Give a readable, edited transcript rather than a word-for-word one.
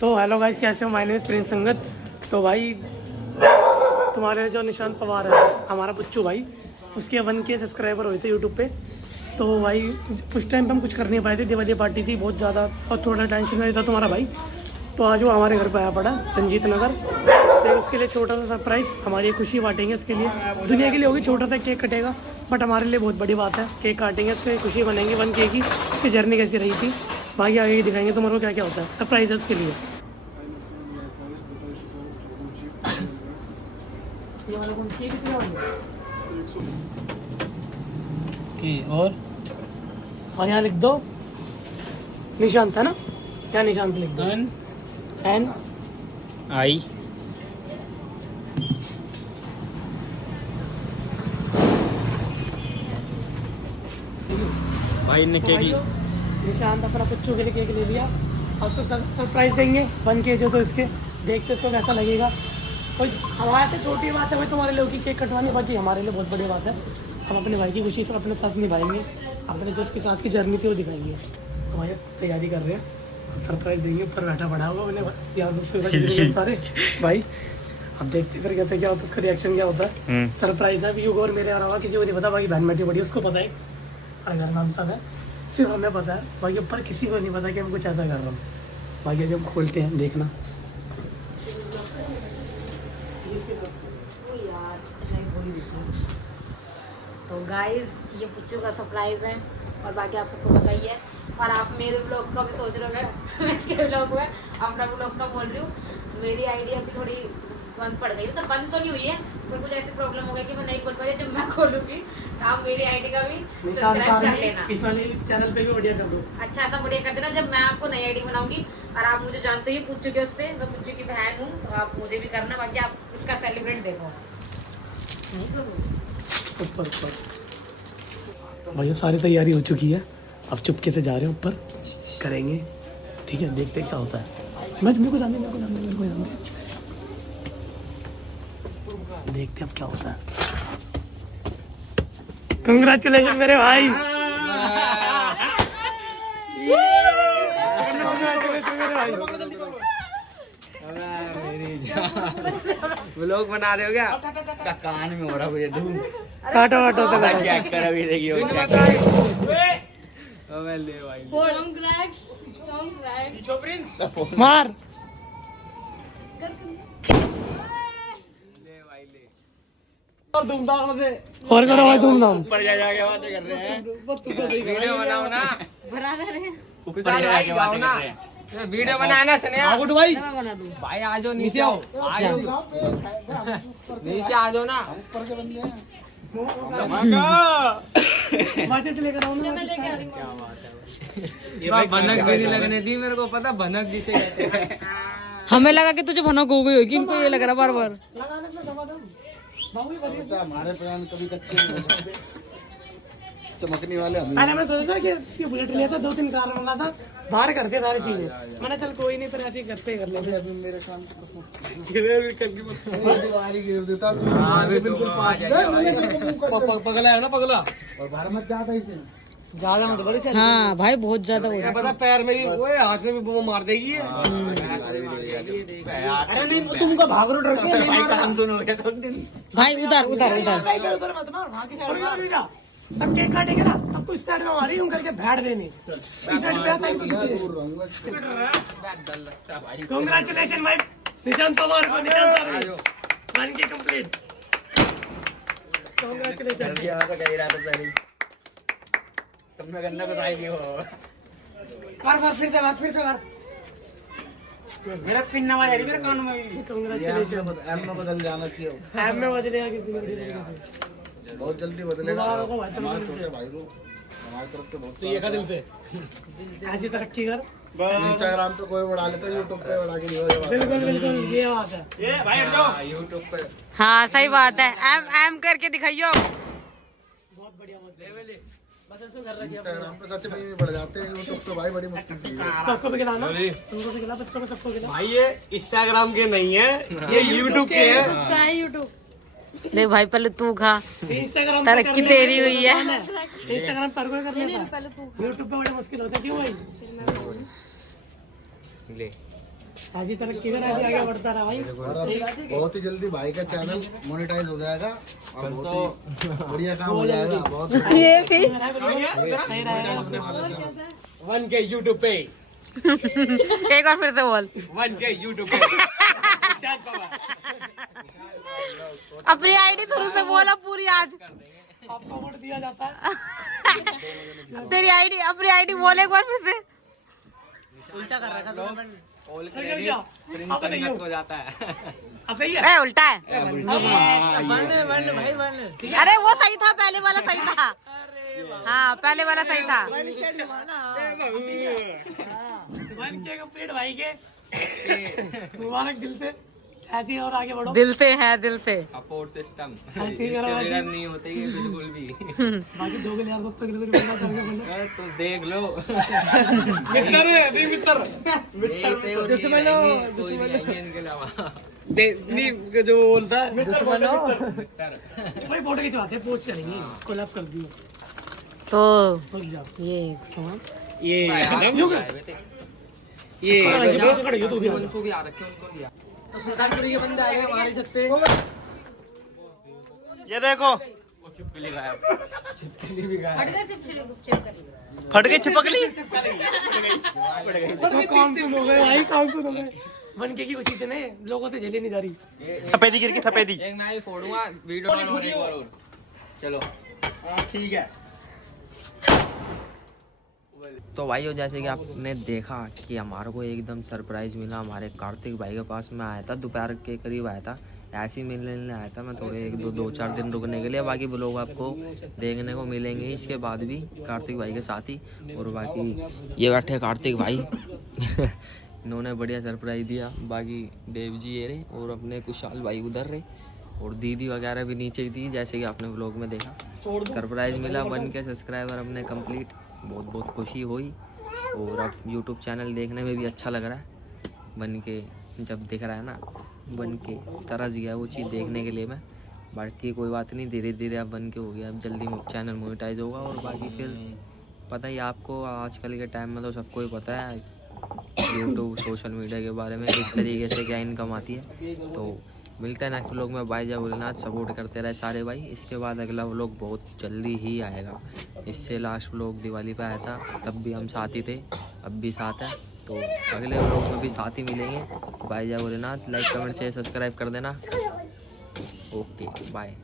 तो hello guys, कैसे हो? माय नेम इज प्रिंस संगत। तो भाई तुम्हारे जो निशांत पवार है, हमारा बच्चू भाई, उसके 1K सब्सक्राइबर हुए थे यूट्यूब पे। तो भाई उस टाइम पे हम कुछ कर नहीं पाए थे, दिवाली पार्टी थी बहुत ज़्यादा और थोड़ा टेंशन में था तुम्हारा भाई। तो आज वो हमारे घर पे आया पड़ा, रंजीत नगर। तो उसके लिए छोटा सा सरप्राइज़, हमारी खुशी बांटेंगे इसके लिए। दुनिया के लिए होगी, छोटा सा केक कटेगा, बट हमारे लिए बहुत बड़ी बात है। केक काटेंगे, इसकी खुशी बनेंगे 1K की। इसकी जर्नी कैसी रही थी, बाकी आगे ही दिखाएंगे तुम्हारे को क्या क्या होता है। सरप्राइज है उसके लिए। ये वाला कौन केक कितने वाले? और यहाँ लिख दो निशांत, है ना? क्या निशांत लिख दो? एन आई भाई ने केक निशांत अपना बच्चों के लिए केक ले लिया और उसको सरप्राइज देंगे 1K जो। तो इसके देखते उसको कैसा लगेगा। कोई हमारे से छोटी बात है भाई तुम्हारे लोगों की केक कटवानी, बाकी हमारे लिए बहुत बड़ी बात है। हम अपने भाई की खुशी तो अपने साथ निभाएंगे, अपने जो उसके साथ की जर्नी थी वो दिखाएंगे। तो भाई तैयारी कर रहे हैं, सरप्राइज देंगे। ऊपर बैठा पड़ा होगा उन्हें यार दोस्तों सारे भाई। अब देखते फिर कैसे क्या होता है, उसका रिएक्शन क्या होता है। सरप्राइज है युग और मेरे अलावा किसी को नहीं पता। बाकी बहन बेटी बड़ी उसको पता है, अगर नाम सब है, सिर्फ हमें पता है। बाकी ऊपर किसी को नहीं पता कि हम कुछ ऐसा कर रहे हैं। बाकी अभी हम खोलते हैं, देखना। तो गाइस ये पुच्चू का सरप्राइज है और बाकी आप सबको पता ही है। और आप मेरे ब्लॉग का भी सोच रहे हो, मैं इसके ब्लॉग में अपना ब्लॉग का बोल रही हूँ। मेरी आईडी अभी थोड़ी बंद पड़ गई, मतलब बंद तो नहीं हुई है, पर कुछ ऐसी प्रॉब्लम हो गई कि मैं नहीं खोल पा रही। जब मैं खोलूंगी तो आप मेरी आईडी का भी सब्सक्राइब कर लेना, इस वाले चैनल पे भी बढ़िया कर दो। अच्छा सा बढ़िया कर देना। जब मैं आपको नई आईडी बनाऊंगी, और आप मुझे जानते ही पुच्चू के उससे, मैं पुच्चू की बहन हूँ, तो आप मुझे भी करना। बाकी आप उसका सेलिब्रेट देखो। ऊपर भैया सारी तैयारी हो चुकी है, अब चुपके से जा रहे हैं ऊपर, करेंगे। ठीक है, देखते क्या होता है। मेरे को जानते देखते अब क्या होता है। कंग्रेचुलेशन मेरे भाई। कंग्रेचुलेशन मेरे भाई। व्लॉग बना रहे हो क्या? कान में हो रहा मुझे धूम। काटो वाटो तो चेक कर अभी देखिए मार और धूमधाम से और करो भाई, धूमधाम। ऊपर जा जाके बातें कर रहे हैं। वीडियो बनाओ ना, बराबर है। ऊपर जाके बातें कर रहे हैं। वीडियो बनाया ना सनिया भाई। बना दूं भाई आ जाओ नीचे, आओ नीचे आ जाओ ना। बजट लेकर आओ ना। मैं लेके आ रही ये भाई भनक भी नहीं लगने दी मेरे को, पता भनक जिसे कहते हैं। हमें लगा कि तुझे भनक हो गई होगी, इनको ये लग रहा बार बार। लगाने में दबा दो बाबू, ये बढ़िया। हमारे प्लान कभी कच्चे नहीं हो सकते, चमकने वाले हम। मैंने सोचा था कि इसकी बुलेट लिया था, 2-3 कार बना था, बाहर करते सारी चीजें। मैंने चल कोई नहीं, पर ऐसे ही करते ही कर लेते। अभी मेरे काम दिवाली गिर देता बिल्कुल पगला है ना, पगला। और बाहर मत जाता इसे ज्यादा मत बड़ी। हाँ भाई बहुत ज्यादा हो पता पैर में भी, ओए हाथ में भी वो मार देगी। अरे नहीं, तुमको भाग रो डर के भाई काम सुनो क्या भाई। उधर उधर उधर मत मार, वहाँ की साइड में। तब केक काटेंगे ना, तब तो इस साइड में हमारी यूं करके बैठ देनी, इस साइड पे आता है। कांग्रेचुलेशन भाई निशांत पवार को। Nishant Pawar 1K complete. Congratulation. तुमने गन्ना बताएगी हो। बार फिर से बार मेरा पिन आवाज आ रही मेरे कानों में भी। कांग्रेचुलेशन। एम में बदल जाना चाहिए, एम में बदलेगा किसी ने बड़ी तरीके से। बहुत जल्दी बदलेगा। मुबारक हो भाई, हमारे छोटे भाई को हमारी तरफ से बहुत। तो ये का दिल से ऐसी तरक्की कर। इंस्टाग्राम पे कोई बढ़ा लेता है, यूट्यूब पे बढ़ा के नहीं होगा। बिल्कुल बिल्कुल, ये बात है। ये भाई यूट्यूब पे हाँ सही बात है। एम एम करके दिखाइयो। बहुत बढ़िया, बहुत लेवल है। बस ऐसे कर रखिए। इंस्टाग्राम पे सच में बढ़ जाते हैं, यूट्यूब पे भाई बड़ी मुश्किल चीज है। उसको भी खिलाना, तुमको भी खिला, बच्चों को सबको खिला। भाई ये इंस्टाग्राम के नहीं है, ये यूट्यूब के है। यूट्यूब ले भाई, पहले तू खा। इंस्टाग्राम तरक्की तेरी हुई है। इंस्टाग्राम पर कोई कर लेता, यूट्यूब पे बड़ी मुश्किल होता है। क्यों भाई? ले ऐसी तरक्की कर, ऐसे आगे बढ़ता रहा भाई। और अब बहुत ही जल्दी भाई का चैनल मोनेटाइज हो जाएगा और बहुत ही बढ़िया काम हो जाएगा। बहुत ये भी सही रहेगा। 1K यूट्यूब पे, एक बार फिर से बोल। 1K यूट्यूब पे। अपनी आईडी थ्रू से बोला पूरी आज। आपको वोट दिया जाता है। तेरी आईडी, अपनी आईडी बोले एक बार फिर से। उल्टा कर रखा था मैंने। ऑल क्या? क्रेडिट अब नहीं हो। हो जाता है। अब सही है। ए उल्टा है। ठीक है। अरे वो सही था, पहले वाला सही था। हाँ पहले वाला सही था। 1K कंप्लीट भाई के, मुबारक दिल से। ऐसे ही और आगे बढ़ो। दिल से है, दिल से। सपोर्ट सिस्टम ऐसे ही करो, ऐसे ही। नहीं होते ये बिल्कुल भी। बाकी 2 यार दोस्तों के लिए कुछ बोलना चाहोगे? तुम देख लो। मित्र है, नहीं मित्र। इनके अलावा जो बोलता है भाई, फोटो खिंचवाते हैं, पोस्ट करेंगे, कोलैब कर दियो। तो रुक जाओ। ये सुन, ये खड़े हो तो भी आ जाओ। उनको भी आ रखे उनको दिया। तो सुल्तानपुरी के बंदे आए हमारे छत पे। ये देखो फट गई चिपकली। काम सुन हो गए भाई, काम सुन हो गए। 1K की खुशी से नहीं, लोगों से झेली नहीं जा रही। सफेदी गिर की सफेदी। एक मैं ये फोड़ूंगा वीडियो और चलो। ठीक है। तो भाइयों जैसे कि आपने देखा कि हमारे को एकदम सरप्राइज़ मिला। हमारे कार्तिक भाई के पास मैं आया था, दोपहर के करीब आया था, ऐसे ही मिलने आया था मैं थोड़े 2-4 दिन रुकने के लिए। बाकी वो लोग आपको देखने को मिलेंगे इसके बाद भी कार्तिक भाई के साथ ही। और बाकी ये बैठे कार्तिक भाई इन्होंने बढ़िया सरप्राइज़ दिया। बाकी देव जी ये रहे और अपने कुशाल भाई उधर रहे और दीदी वगैरह भी नीचे ही थी, जैसे कि आपने व्लॉग में देखा। सरप्राइज़ मिला, 1K सब्सक्राइबर अपने कंप्लीट, बहुत बहुत खुशी हुई। और अब यूट्यूब चैनल देखने में भी अच्छा लग रहा है। 1K जब दिख रहा है ना, 1K तरस गया वो चीज़ देखने के लिए मैं। बाकी कोई बात नहीं, धीरे धीरे अब 1K हो गया, अब जल्दी चैनल मोनेटाइज होगा। और बाकी फिर पता ही आपको, आजकल के टाइम में तो सबको ही पता है यूट्यूब सोशल मीडिया के बारे में, इस तरीके से क्या इनकम आती है। तो मिलते हैं नेक्स्ट व्लॉग में। भाई जय भोलेनाथ, सपोर्ट करते रहे सारे भाई। इसके बाद अगला व्लॉग बहुत जल्दी ही आएगा। इससे लास्ट व्लॉग दिवाली पे आया था, तब भी हम साथ ही थे, अब भी साथ है। तो अगले व्लॉग में भी साथ ही मिलेंगे। भाई जय Bholenath, like comment share subscribe कर देना। Okay bye.